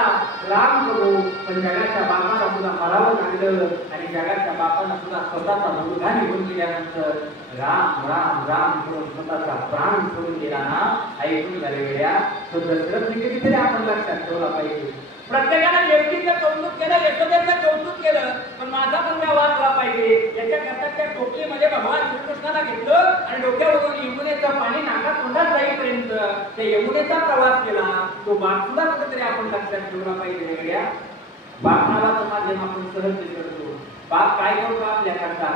राम करू पण जगाच्या बापाला सुद्धा मरावं लागलं आणि जगाच्या बापाला सुद्धा स्वतःचा मुलगा निघून गेल्यानंतर राम राम राम करून स्वतःचा प्राण सोडून गेला ना. ऐकून झाले वेळ्या तो दशरथ कितीतरी आपण लक्षात ठेवला पाहिजे. प्रत्येकाने लेकीचं कौतुक केलं यशोदेचं कौतुक केलं पण माझा पण काय वाचला पाहिजे. याच्याकरता त्या टोपलीमध्ये भगवान श्रीकृष्णाला घेतलं आणि डोक्यावरून यमुनेचं पाणी नाकात तोंडात जाईपर्यंत त्या यमुनेचा प्रवास केला. तो बाप सुद्धा कुठेतरी आपण लक्षात ठेवला पाहिजे वेगळ्या. बाप नावाचं माध्यम आपण सहज करतो. बाप काय करतो आपल्याकरता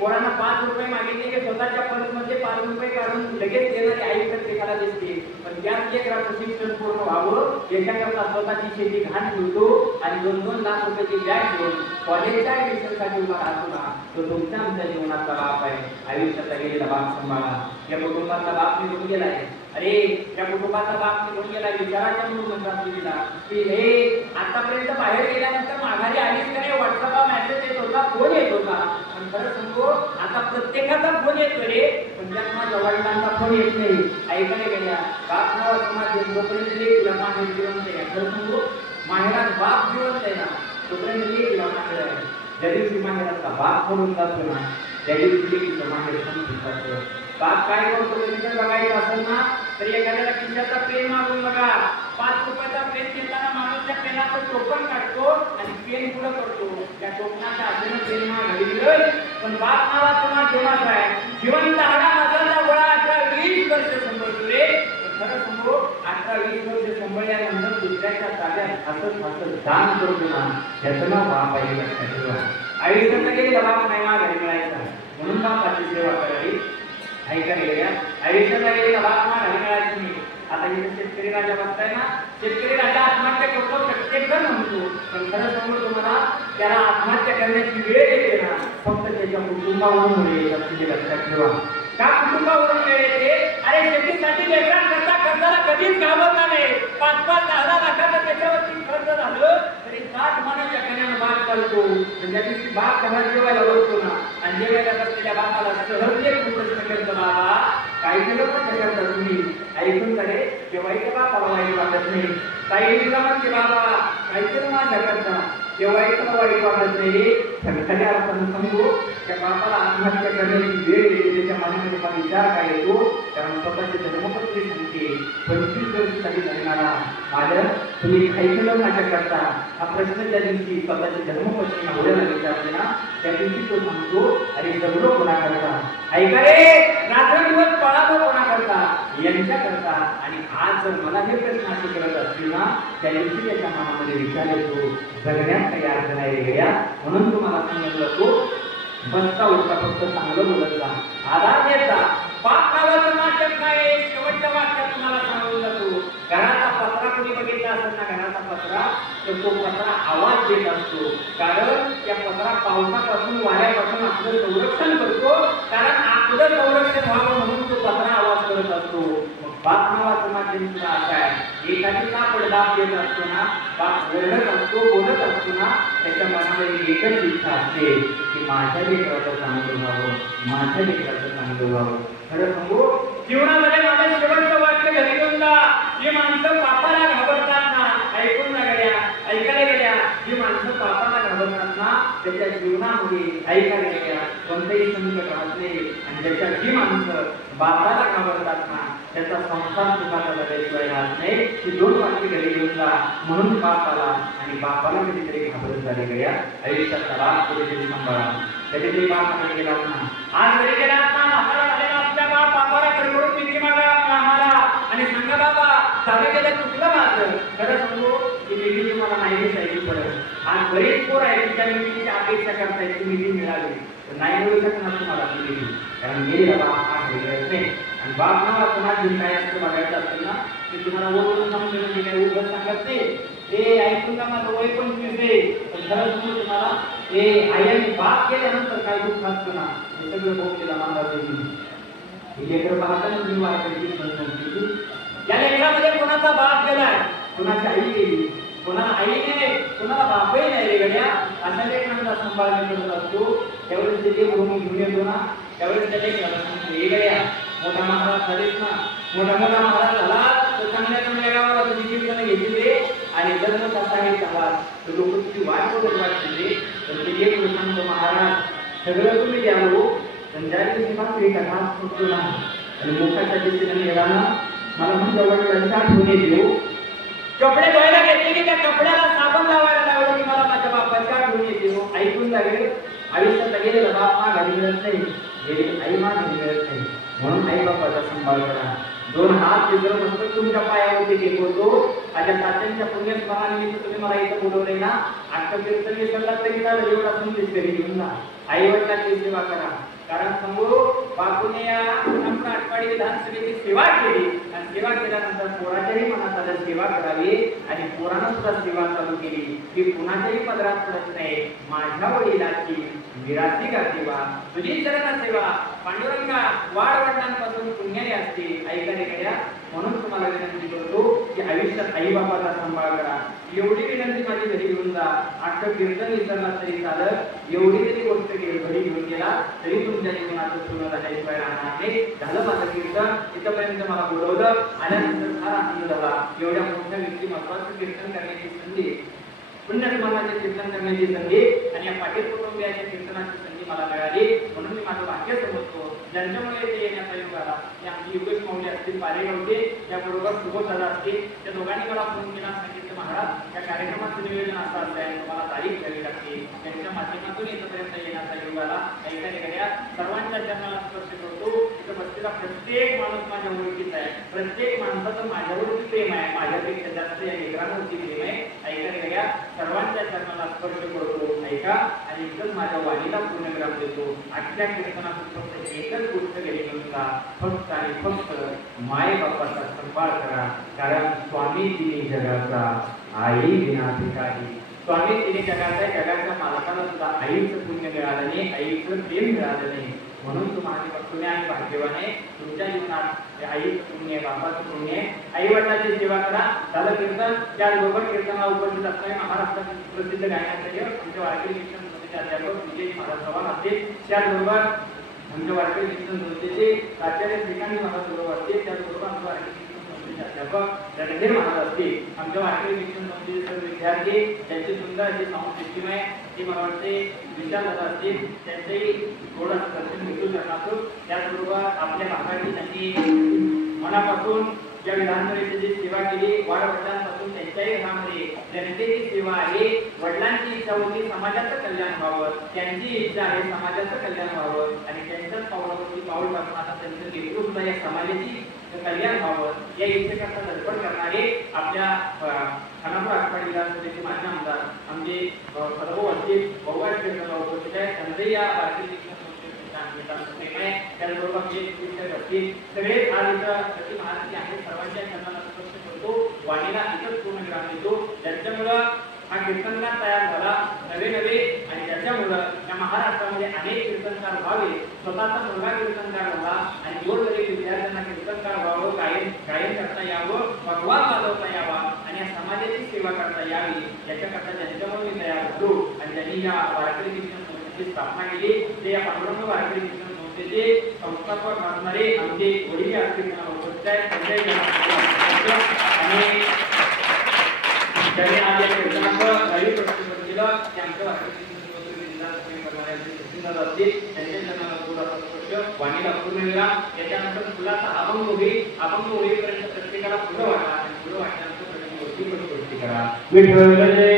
पोरांना 5 रुपये मागितले की स्वतःच्या पर्समध्ये 5 रुपये काढून लगेच देणारी आई प्रत्येकाला दिसते. पण त्याच लेकराचं शिक्षण पूर्ण व्हावं याच्याकरता स्वतःची शेती घाण ठेवतो आणि 2-2 लाख रुपयाची बॅग घेऊन कॉलेजच्या ऍडमिशनसाठी उभा राहतो ना तो तुमच्या आमच्या जीवनातला बाप आहे. आयुष्याचा गेलेला बाप सांभाळा. या कुटुंबातला बाप निघून गेलाय. अरे त्या कुटुंबाचा बाप निघून गेला विचाराच्या म्हणून दिला की हे आतापर्यंत बाहेर गेल्यानंतर माघारी आलीच का नाही. व्हॉट्सअपला मेसेज येत होता फोन येत होता पण खरं सांगू आता प्रत्येकाचा फोन येतो रे पण त्यात माझ्या वडिलांचा फोन येत नाही. ऐकायला गेल्या बाप नावाचं माध्यम जोपर्यंत लेकीला माहेर जिवंत आहे. खरं सांगू माहेरात बाप जिवंत आहे ना तोपर्यंत लेकीला माहेर आहे. ज्या दिवशी माहेराचा बाप म्हणून जातो ना त्या दिवशी लेकीचं माहेर समजून जातं. बाप काय करतो तिथं बघायचं असेल ना तर एखाद्याला खिशाचा पेन मागून बघा. 5 रुपयाचा पेन घेताना माणूस त्या पेनाचं टोपण काढतो आणि पेन पुढं करतो. त्या टोपणाच्या आधीनं पेन माघारी मिळेल. पण बाप नावाचं माध्यम असं आहे जिवंत हाडा मसाला गोळा 18-20 वर्ष सांभाळतो रे. खरं सांगू 18-20 वर्ष सांभाळल्यानंतर दुसऱ्याच्या ताब्यात असं दान करतो ना त्याचं नाव बाप आहे. लक्षात ठेवा. आयुष्यात गेलेला बाप नाही माघारी मिळायचा म्हणून बापाची सेवा करावी. ऐकायला गेल्या आयुष्याला गेलेला बाप माघारी मिळायची नाही. आता इथे शेतकरी राजा बसताय ना शेतकरी राजा आत्महत्या करतो प्रत्येक जण म्हणतो पण खरं सांगू तुम्हाला त्याला आत्महत्या करण्याची वेळ येते ना फक्त त्याच्या कुटुंबावरून येते. लक्षात ठेवा. का कुटुंबावरून वेळ येते. अरे शेतीसाठी लेकरांकरता कर्जाला कधीच घाबरला नाही. 5-10 लाखाचं त्याच्यावरती कर्ज झालं तरी 60 मानाच्या कन्यानं बाग चालतो. ज्या दिवशी बाग घरात जेवायला बसतो ना आणि जेवायला बसलेल्या बापाला सहज एक प्रश्न करतो बाबा काय केलं पण करता तुम्ही. ऐकून झाले तेव्हाही बापाला वाईट वाटत नाही. काही म्हणते बाबा काय केलं माझ्या करता तेव्हाही तुला वाईट वाटत नाही. खऱ्या अर्थानं सांगू त्या बापाला आत्महत्या करण्याची वेळ येते त्याच्या मनामध्ये मला विचार काय येतो. कारण स्वतःचे धर्मपत्नी सांगते 25 वर्ष कधी लग्नाला माझं तुम्ही काही केलं माझ्या करता. हा प्रश्न त्या दिवशी स्वतःची धर्मपत्नी नवऱ्याला विचारते ना त्या दिवशी तो सांगतो अरे सगळं कोणा करता ऐका रे रात्रंदिवस पळापळ कोणा करता यांच्या करता. आणि आज जर मला हे प्रश्न असे करत असतील ना त्या दिवशी त्याच्या मनामध्ये विचार येतो जगण्यात काही अर्थ नाही रे गड्या. म्हणून तुम्हाला सांगितलं तो बसता उठता फक्त चांगलं बोलत जा आधार द्यायचा. पाप नावाचं माध्यम काय शेवटच्या वाक्यात तुम्हाला सांगून जातो. घराचा पत्रा कोणी बघितला असेल ना घराचा पत्रा तर तो पत्रा आवाज देत असतो. कारण त्या पत्रा पावसापासून वाऱ्यापासून आपलं संरक्षण करतो. कारण आपलं संरक्षण व्हावं म्हणून तो पत्रा आवाज करत असतो. बाप नावाचं माध्यम सुद्धा असं आहे. एखादीचा पडदाब देत असतो ना बाप रडत असतो बोलत असतो ना त्याच्या मनामध्ये एकच इच्छा असते की माझ्या लेकराचं चांगलं व्हावं माझ्या लेकराचं चांगलं व्हावं. खरं सांगू जीवनामध्ये माझं शेवटचं वाक्य घरी घेऊन जा. जी माणसं पापाला घाबरतात ना ऐकून ना गड्या ऐकायला गेल्या जी माणसं पापाला घाबरतात ना त्याच्या जीवनामध्ये ऐकायला गेल्या कोणतेही संकट राहत नाही. आणि त्याच्या जी माणसं बापाला घाबरतात ना त्याचा संसार सुखाचा लढाईशिवाय राहत नाही. ती 2 वाक्य घरी घेऊन जा. म्हणून बापाला आणि बापाला कधीतरी घाबरत झाले गड्या आयुष्याचा राग कधीतरी सांभाळा. कधीतरी बापाकडे गेलात ना आज घरी गेलात ना म्हातारा झालेला असल्या बाप बापाला कडकडून पिंकी मागा आम्हाला आणि सांगा बाबा झालं गेलं चुकलं माझं. खरं सांगू की मिठी तुम्हाला नाही दिसायची पडत. आज बरेच पोर आहे त्या मिठीची अपेक्षा करतायत की मिठी मिळाली नाही मिळू शकणार तुम्हाला ती मिठी. कारण गेलेला बाप हा घरी गरज नाही. आणि बाप नावाचं माझं काय असतं बघायचं असेल ना की तुम्हाला ओळखून समजून मी काही उगाच सांगत नाही. ते ऐकून का माझं वय 25 आहे पण खरं सांगू तुम्हाला ते आई आणि बाप केल्यानंतर काय दुःख असतं ना हे सगळं भोगलेला मानवाचं लेकर पाहताना तुम्ही वाटत या लेकरामध्ये कोणाचा बाप गेलाय कोणाची आई गेली कोणाला आई नाही कोणाला बापही नाही रे गड्या. अशा लेकरांना सांभाळणे करत असतो. त्यावेळेस ते लेकर घेऊन येतो ना त्यावेळेस त्या लेकराला सांगतो हे गड्या मोठा महाराज झालेच ना मोठा महाराज झाला तर चांगल्या गावाला तुम्ही कीर्तन घेतली आणि जर मग असा हे झाला तर लोक तुझी वाट बघत वाटते. तर ते एक सांगतो महाराज सगळं तुम्ही द्यावं पण ज्या दिवशी मात्र एका हात फुटतो ना आणि मुखाच्या दिशेने नेला मला म्हणजे वडिलांच्या आठवणी देऊ. कपडे धुवायला घेतले की त्या कपड्याला साबण लावायला लावलं की मला माझ्या बापाच्या आठवणी देऊ. ऐकून जागे आयुष्यात गेलेला बाप हा घरी मिळत नाही गेली आई मा घरी मिळत नाही. म्हणून आई बापाचा सांभाळ करा. 2 हात तिथं मस्त तुमच्या पायावरती टेकवतो. माझ्या तात्यांच्या पुण्यस्मरणानिमित्त तुम्ही मला इथं बोलवलंय ना आजचं कीर्तन विसरला तरी चालेल एवढा संदेश घरी घेऊन जा. आई वडिलांची सेवा करा. कारण सांगू बापूने या आठवडी विधानसभेची सेवा केली आणि सेवा केल्यानंतर पोराच्याही मनात आलं सेवा करावी आणि पोरानं सुद्धा सेवा चालू केली की कुणाच्याही पदरात पडत नाही. माझ्या वडिलांची विराची का सेवा तुझी चरण सेवा पांडुरंगा वाडवडिलांपासून पुण्याने असते ऐकायला गेल्या. म्हणून तुम्हाला विनंती करतो की आयुष्यात आई बापाचा सांभाळ करा. एवढी विनंती माझी घरी घेऊन जा. अख्खं कीर्तन विसरला तरी चालत एवढी तरी गोष्ट घरी घेऊन गेला तरी तुमच्या जीवनाचं पूर्ण झाल्याशिवाय राहणार नाही. झालं माझं कीर्तन इथपर्यंत मला बोलवलं आल्यानंतर फार आनंद झाला. एवढ्या मोठ्या व्यक्तिमत्वाचं कीर्तन करण्याची संधी पुण्यस्मरणाचे कीर्तन करण्याची संधी आणि या पाटील कुटुंबियाच्या कीर्तनाची संधी मला मिळाली. म्हणून मी माझं भाग्य समजतो ज्यांच्यामुळे ते येण्याचा योग आला ते आमची योगेश माऊली असतील पालेगावचे त्याबरोबर सुबोध दादा असतील त्या दोघांनी मला फोन केला सांगितलं महाराज या कार्यक्रमाचं नियोजन असं असं आहे तुम्हाला तारीख घ्यावी लागते. त्यांच्या माध्यमातून इथपर्यंत येण्याचा योग आला. ऐकायला गेल्या सर्वांच्या चरणाला स्पर्श करतो. इथं बसलेला प्रत्येक माणूस माझ्या ओळखीचा आहे. प्रत्येक माणसाचं माझ्यावरती प्रेम आहे माझ्यापेक्षा जास्त या लेकरांवरती प्रेम आहे. ऐकायला गेल्या सर्वांच्या चरणाला स्पर्श करतो ऐका आणि एकदम माझ्या वाणीला पूर्णविराम देतो. आजच्या कीर्तनातून फक्त एकच गोष्ट घरी घेऊन जा फक्त आणि फक्त माय बापाचा सांभाळ करा. कारण स्वामी तिने जगाचा आई विना भिकारी. स्वामी तिने जगाचा जगाच्या मालकाला सुद्धा आईचं पुण्य मिळालं नाही आईचं प्रेम मिळालं नाही. म्हणून तुम्ही आणि भाग्यवाने तुमच्या जीवनात आईचं पुण्य बापाचं पुण्य आई वडिलांची सेवा करा. झालं कीर्तन त्याचबरोबर कीर्तनाला उपस्थित असणारे महाराष्ट्रातील प्रसिद्ध गायनाचार्य आमच्या वारकरी शिक्षण संस्थेचे अध्यापक विजय महाराज चव्हाण असतील. त्याचबरोबर आमच्या वारकरी शिक्षण संस्थेचे आचार्य श्रीकांत महाराज बरोबर असतील. त्याचबरोबर आमच्या वारकरी शिक्षण संस्थेचे अध्यापक रणधीर महाराज असतील, आमच्या वारकरी शिक्षण संस्थेचे सर्व विद्यार्थी त्यांची सुंदर अशी साऊंड सिस्टीम आहे, ती मला वाटते विचार जात असतील, त्यांचंही थोडं दर्शन घेऊ शकतो. त्याचबरोबर आपल्या भागाची त्यांनी मनापासून ज्या विधान परिषदेची सेवा केली, वडिलांपासून त्यांच्याही घरामध्ये जनतेची सेवा आहे. वडिलांची इच्छा होती समाजाचं कल्याण व्हावं, त्यांची इच्छा आहे समाजाचं कल्याण व्हावं आणि त्यांच्याच पावलावरती पाऊल टाकून आता त्यांचं नेतृत्व सुद्धा या समाजाची कल्याण व्हावं या इच्छेकरता धडपड करणारे आपल्या खानापूर आटपाडी विधानसभेचे माजी आमदार आमचे सदाभाऊ असतील, भाऊबाई कीर्तनराव उपस्थित आहेत, त्यांचंही या भारतीय शिक्षण संस्थेचे त्याचबरोबर जे शिक्षक असतील सगळे आज इथं प्रति महाराष्ट्री आहेत. सर्वांच्या चरणाला स्पर्श करतो, वाणीला इथंच पूर्ण विराम देतो. ज्याच्यामुळं हा कीर्तनकार तयार झाला नवे नवे आणि त्याच्यामुळं या महाराष्ट्रामध्ये अनेक कीर्तनकार व्हावे, स्वतःचा मुलगा कीर्तनकार झाला आणि गोरगरीब विद्यार्थ्यांना कीर्तनकार व्हावं, गायन करता यावं, भगवान वाजवता यावा आणि या समाजाची सेवा करता यावी याच्याकरता ज्यांच्यामुळे मी तयार झालो आणि त्यांनी या वारकरी शिक्षण संस्थेची स्थापना केली. ते या पांडुरंग वारकरी शिक्षण संस्थेचे संस्थापक असणारे आमचे वडील आर्थिक उपस्थित आहेत. आणि त्यांनी आज या कीर्तनाचं नवीन प्रस्तुत केलं ते आमच्या वारकरी त्यांच्या जन्माला थोडा स्पर्श, वाणीला पूर्ण विराम, त्याच्यानंतर फुलाचा अभंग होईपर्यंत प्रत्येकाला फुलं वाटा आणि फुलं वाटल्यानंतर प्रत्येक गोष्टी करा. विठ्ठल जय